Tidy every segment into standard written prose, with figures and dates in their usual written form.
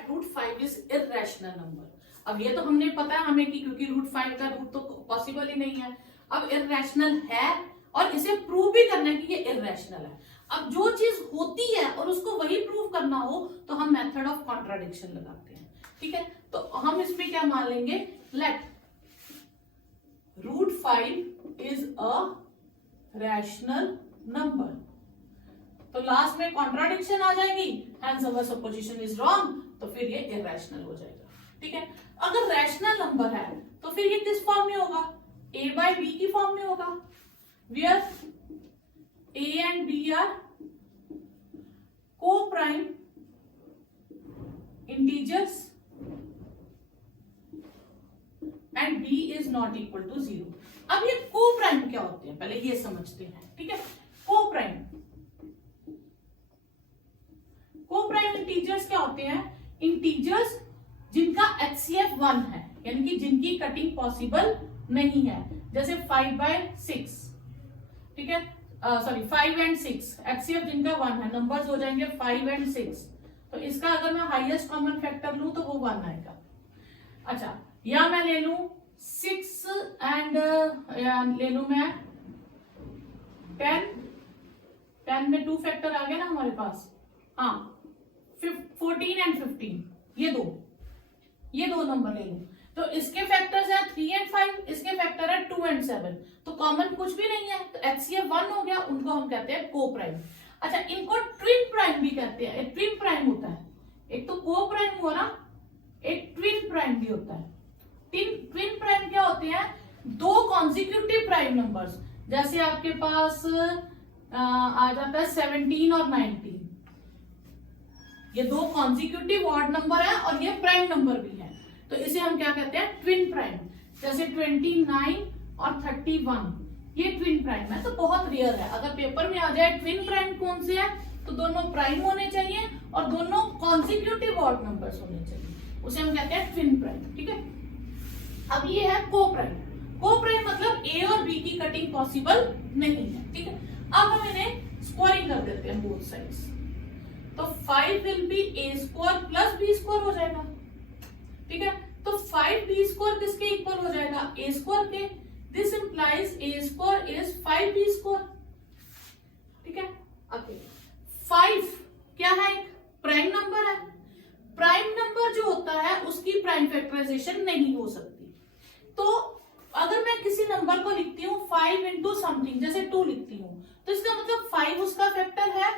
That √5 is irrational number. अब ये तो हमने पता है हमें कि क्योंकि √5 का रूट तो पॉसिबल ही नहीं है। अब इररेशनल है और इसे प्रूव भी करना है कि ये इररेशनल है। अब जो चीज होती है और उसको वही प्रूव करना हो तो हम मेथड ऑफ कॉन्ट्राडिक्शन लगाते हैं। ठीक है, तो हम इसमें क्या मान लेंगे, let √5 is a rational number. तो लास्ट में कॉन्ट्राडिक्शन आ जाएगी, hence our supposition is wrong, तो फिर ये इररेशनल हो जाएगा। ठीक है, अगर रैशनल नंबर है तो फिर ये किस फॉर्म में होगा, a/b की फॉर्म में होगा, where a and b are coprime integers and b is not equal to 0। अब ये को-प्राइम क्या होते हैं पहले ये समझते हैं। ठीक है, को-प्राइम इंटीजर्स क्या होते हैं, इंटीजर्स जिनका HCF 1 है, यानी कि जिनकी कटिंग पॉसिबल नहीं है, जैसे 5/6। ठीक है, सॉरी 5 and 6, HCF जिनका 1 है, नंबर्स हो जाएंगे 5 and 6। तो इसका अगर मैं हाईएस्ट कॉमन फैक्टर लूं तो वो 1 आएगा। अच्छा, या मैं ले लूं 6 एंड ले लूं मैं 10 में 2 फैक्टर आ गया ना हमारे पास, हाँ 14 एंड 15, ये दो नंबर ले लूं तो इसके फैक्टर्स है 3 and 5, इसके फैक्टर है 2 and 7, तो कॉमन कुछ भी नहीं है, तो HCF 1 हो गया, उनको हम कहते हैं को प्राइम। अच्छा, इनको ट्विन प्राइम भी कहते हैं। एक ट्विन प्राइम होता है, एक तो को प्राइम हुआ ना, एक ट्विन प्राइम भी होता है। ट्विन प्राइम क्या होते हैं, दो कॉन्जिक्यूटिव प्राइम नंबर्स, जैसे आपके पास आ जाता है 17 और 19, ये दो कॉन्जिक्यूटिव ऑड नंबर है और ये प्राइम नंबर भी है, तो इसे हम क्या कहते हैं, ट्विन प्राइम। जैसे 29 और 31, ये ट्विन प्राइम है, तो बहुत रेयर है। अगर पेपर में आ जाए ट्विन प्राइम कौन से है, तो दोनों प्राइम होने चाहिए और दोनों कॉन्जिक्यूटिव ऑड नंबर्स होने चाहिए, उसे हम कहते हैं ट्विन प्राइम। ठीक है, अब ये है को प्राइम। को प्राइम मतलब ए और बी की कटिंग पॉसिबल नहीं है। ठीक है, अब हम इन्हें स्क्वायरिंग कर देते हैं बोथ साइड्स, तो 5 will be a² plus b² हो जाएगा। ठीक है, तो 5b² किसके इक्वल हो जाएगा, a² के। This implies a² is 5b²। ठीक है, ओके, 5 क्या है, एक प्राइम नंबर है। प्राइम नंबर जो होता है उसकी प्राइम फैक्टराइजेशन नहीं हो सकती। तो अगर मैं किसी नंबर को लिखती हूँ 5 इंटू समथिंग, जैसे 2 लिखती हूँ, तो इसका मतलब 5 उसका फैक्टर है,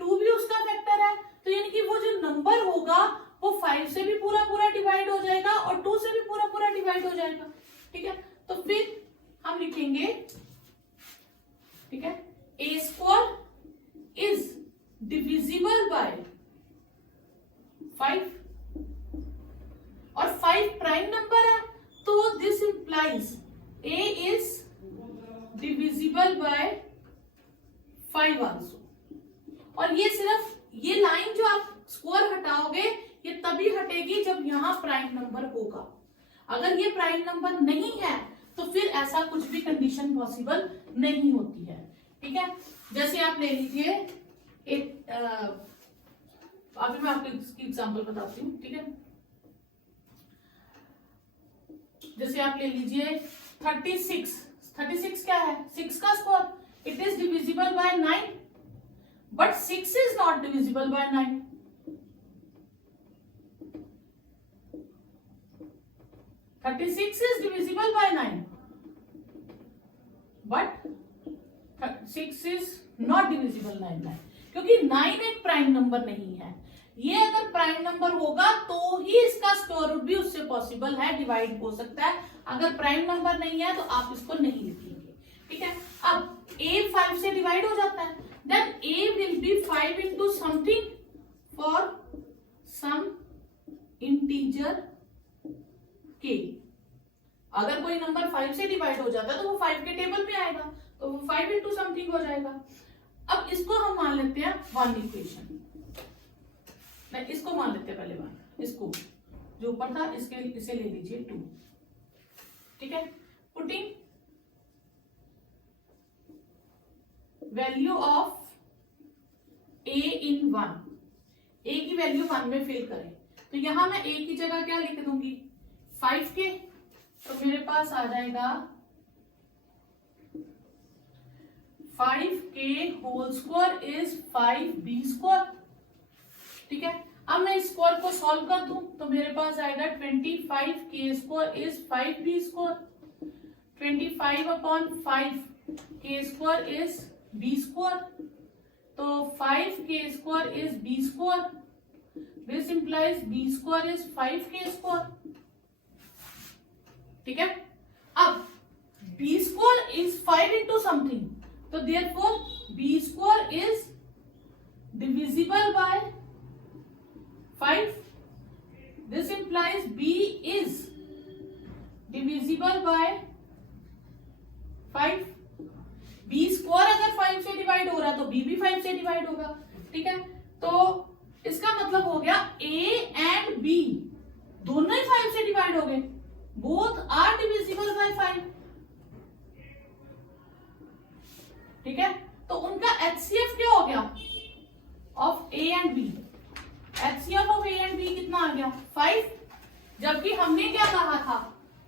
2 भी उसका फैक्टर है, तो यानी कि वो जो नंबर होगा वो 5 से भी पूरा पूरा डिवाइड हो जाएगा और 2 से भी पूरा पूरा डिवाइड हो जाएगा। ठीक है, तो फिर हम लिखेंगे, ठीक है, a² इज डिविजिबल बाय 5 और 5 प्राइम नंबर है, तो this implies a is divisible by 5 also. और ये सिर्फ ये लाइन जो आप स्क्वायर हटाओगे ये तभी हटेगी जब यहां प्राइम नंबर होगा। अगर ये प्राइम नंबर नहीं है तो फिर ऐसा कुछ भी कंडीशन पॉसिबल नहीं होती है। ठीक है, जैसे आप ले लीजिए एक अभी मैं आपको इसकी एग्जांपल बताती हूँ। ठीक है, जैसे आप ले लीजिए 36 क्या है, 6 का square, it is divisible bye 9, but 6 is not divisible by 9. 36 is divisible by 9, but 6 is not divisible by 9, क्योंकि 9 एक प्राइम नंबर नहीं है। ये अगर प्राइम नंबर होगा तो ही इसका स्क्वायर रूट भी उससे पॉसिबल है, डिवाइड हो सकता है। अगर प्राइम नंबर नहीं है तो आप इसको नहीं लिखेंगे। ठीक है, अब a 5 से डिवाइड हो जाता है, then a will be 5 into something for some integer k। अगर कोई नंबर 5 से डिवाइड हो जाता है तो वो 5 के टेबल में आएगा, तो वो 5 into something हो जाएगा। अब इसको हम मान लेते हैं 1 इक्वेशन, नहीं इसको मान लेते हैं पहले 1, इसको जो ऊपर था इसे ले लीजिए 2। ठीक है, putting value of a in 1, a की वैल्यू 1 में फिल करें तो यहां मैं a की जगह क्या लिख दूंगी 5k, तो मेरे पास आ जाएगा 5k whole square is 5b square. ठीक है, अब मैं इस स्क्वायर को सॉल्व कर दूं तो मेरे पास आएगा 25k square is 5b square, 25 upon 5k square is b square, तो 5k square is b square, this implies b square is 5k square. ठीक है, अब b square is 5 into something, तो therefore b square is divisible by 5, this implies b is divisible by 5। b square अगर 5 से divide हो रहा तो b भी 5 से डिवाइड होगा। ठीक है, तो इसका मतलब हो गया a एंड b दोनों ही 5 से डिवाइड हो गए, बोथ आर डिविजिबल बाय 5। ठीक है, तो उनका HCF क्या हो गया of a and b, HCF of a and b कितना आ गया 5, जबकि हमने क्या कहा था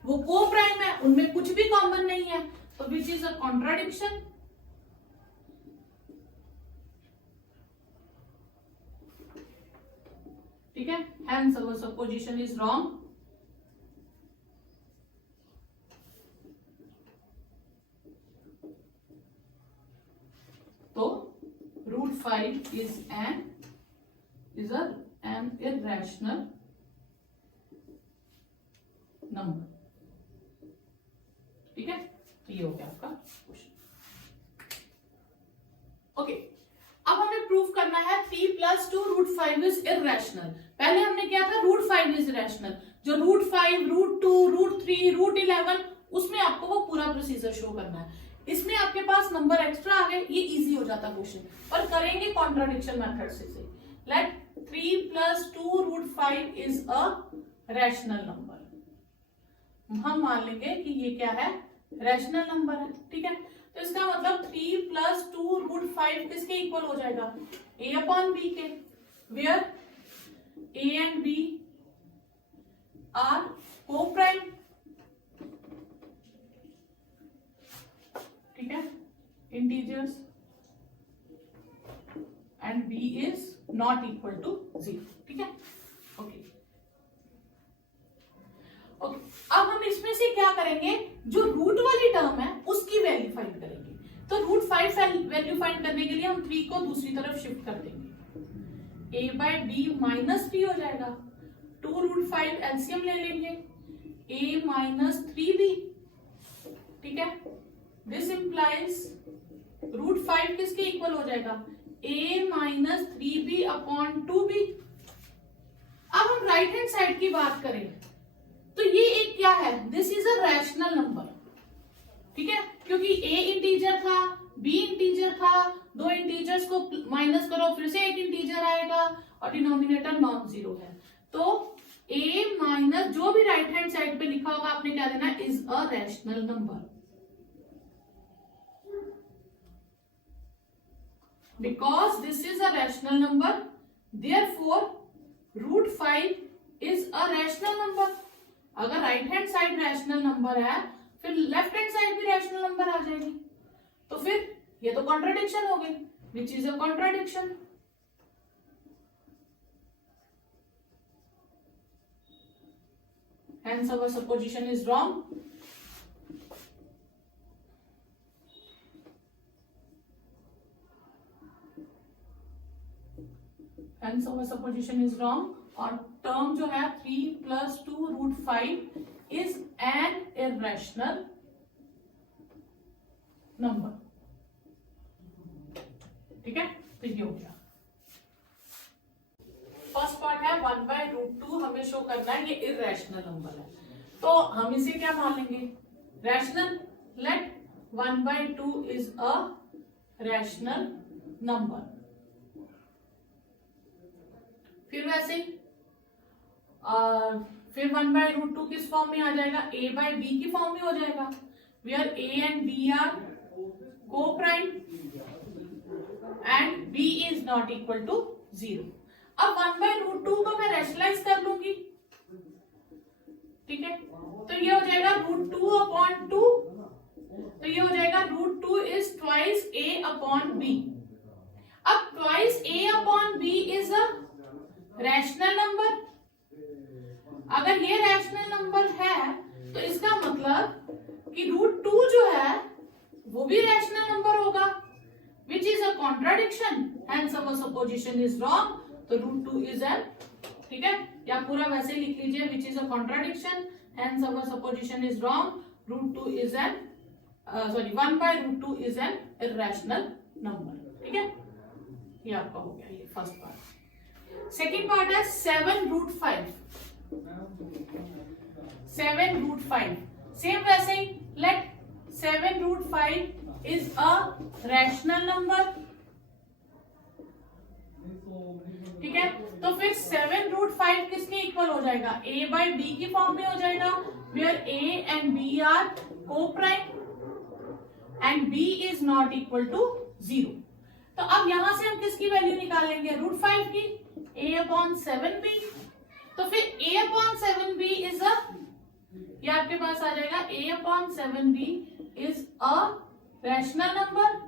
वो को प्राइम है, उनमें कुछ भी कॉमन नहीं है, तो विच इज अ कॉन्ट्राडिक्शन। ठीक है, hence our supposition is wrong. तो √5 is an irrational number। ठीक है, तो ये हो गया आपका क्वेश्चन। ओके, अब हमें प्रूव करना है 3 + 2 √5 इज इरेशनल। पहले हमने किया था √5 इज इरेशनल, जो √5 √2 √3 √11 उसमें आपको वो पूरा प्रोसीजर शो करना है। इसमें आपके पास नंबर एक्स्ट्रा आ गए, ये इजी हो जाता क्वेश्चन, पर करेंगे कॉन्ट्राडिक्शन मेथड से। Let 3 + 2 √5 is a rational number. हम मान लेंगे कि ये क्या है, रैशनल नंबर है। ठीक है, तो इसका मतलब 3 + 2 √5 किसके इक्वल हो जाएगा, a अपॉन b के, where a and b are coprime. ठीक है, integers and b is not equal to 0। ठीक है, ओके ओके, अब हम इसमें से क्या करेंगे, जो रूट वाली टर्म है उसकी वैल्यू फाइंड करेंगे। तो √5 वैल्यू फाइंड करने के लिए हम 3 को दूसरी तरफ शिफ्ट कर देंगे, a/b -3 हो जाएगा, 2 √5 एलसीएम ले लेंगे, a - 3b। ठीक है, दिस इंप्लाइज √5 किसके इक्वल हो जाएगा, a - 3b अपॉन 2b। अब हम राइट हैंड साइड की बात करें तो ये एक क्या है, this is a rational number. ठीक है, क्योंकि a इंटीजर था, b इंटीजर था, दो इंटीजर्स को माइनस करो फिर से एक इंटीजर आएगा और डिनोमिनेटर नॉन जीरो है। तो a - जो भी राइट हैंड साइड पे लिखा होगा आपने क्या देना, is a rational number. Because this is a rational number, therefore √5 is a rational number। अगर right hand side rational number है फिर लेफ्ट हैंड साइड भी रैशनल नंबर आ जाएगी, तो फिर ये तो कॉन्ट्राडिक्शन हो गई, which is a contradiction. Hence our supposition is wrong। Hence our supposition is wrong। और टर्म जो है 3 + 2 √5 is an irrational number। ठीक है, तो ये हो गया फर्स्ट पार्ट है 1/√2 हमें शो करना है ये इरेशनल नंबर है, तो हम इसे क्या मान लेंगे, rational. Let 1/2 is a rational number. फिर वैसे ही फिर 1/√2 किस फॉर्म में आ जाएगा, a/b की फॉर्म में हो जाएगा, where a and b are coprime and b is not equal to 0। अब 1/√2 को मैं रैशनलाइज कर लूंगी रैशनल नंबर। अगर ये रैशनल नंबर है तो इसका मतलब कि √2 जो है वो भी रैशनल नंबर होगा, which is a contradiction, hence our supposition is wrong. तो √2 इज एन, ठीक है, या पूरा वैसे लिख लीजिए, which is a contradiction, hence our supposition is wrong, √2 is an 1/√2 is an irrational number. ठीक है, ये आपका हो गया ये फर्स्ट पार्ट। सेकेंड पार्ट है 7√5। 7√5 सेम वैसे ही, let 7√5 is a rational number. ठीक है, तो फिर 7√5 किसके इक्वल हो जाएगा, a/b की फॉर्म में हो जाएगा, where a and b are coprime and b is not equal to 0। तो अब यहां से हम किसकी वैल्यू निकालेंगे, √5 की, a/7b। तो फिर a/7b इज अ, ये आपके पास आ जाएगा a/7b is a rational number.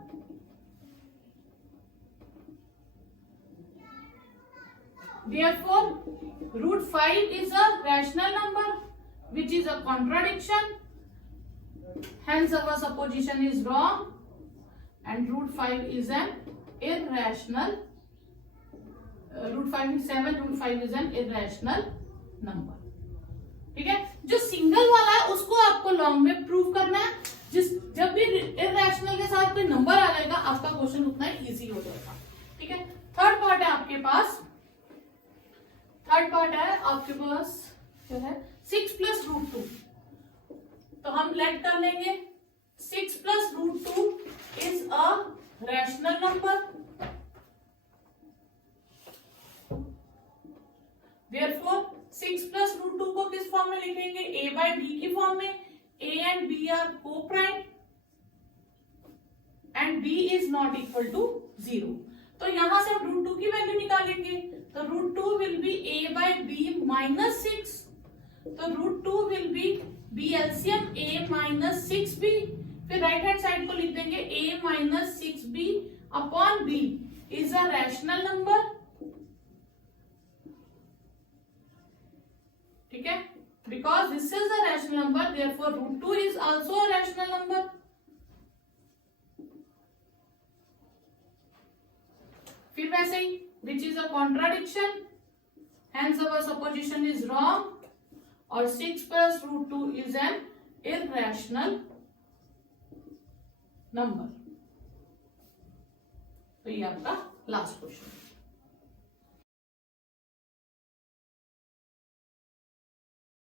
Therefore, √5 is a rational number, which is a contradiction. Hence, our supposition is wrong, and √5 is an irrational. √5 is an irrational number. ठीक है, जो single वाला है उसको आपको लॉन्ग में प्रूव करना है। जब भी इररेशनल के साथ कोई नंबर आ जाएगा आपका क्वेश्चन उतना इजी हो जाएगा। ठीक है, थर्ड पार्ट है आपके पास, जो है 6 + √2। तो हम लेट कर लेंगे 6 + √2 is a rational number. Therefore 6 + √2 को किस फॉर्म में लिखेंगे, a/b की फॉर्म में, a and b are coprime and b is not equal to 0। तो यहां से हम √2 की वैल्यू निकालेंगे, तो √2 विल बी a/b -6। तो √2 will be b LCM a - 6b, फिर राइट हैंड साइड को लिख देंगे a - 6b upon b is a rational number. ठीक है, because this is a rational number, therefore √2 is also a rational number. फिर वैसे ही, which is a contradiction, hence our supposition is wrong, और 6 + √2 is an irrational number। तो ये आपका last question.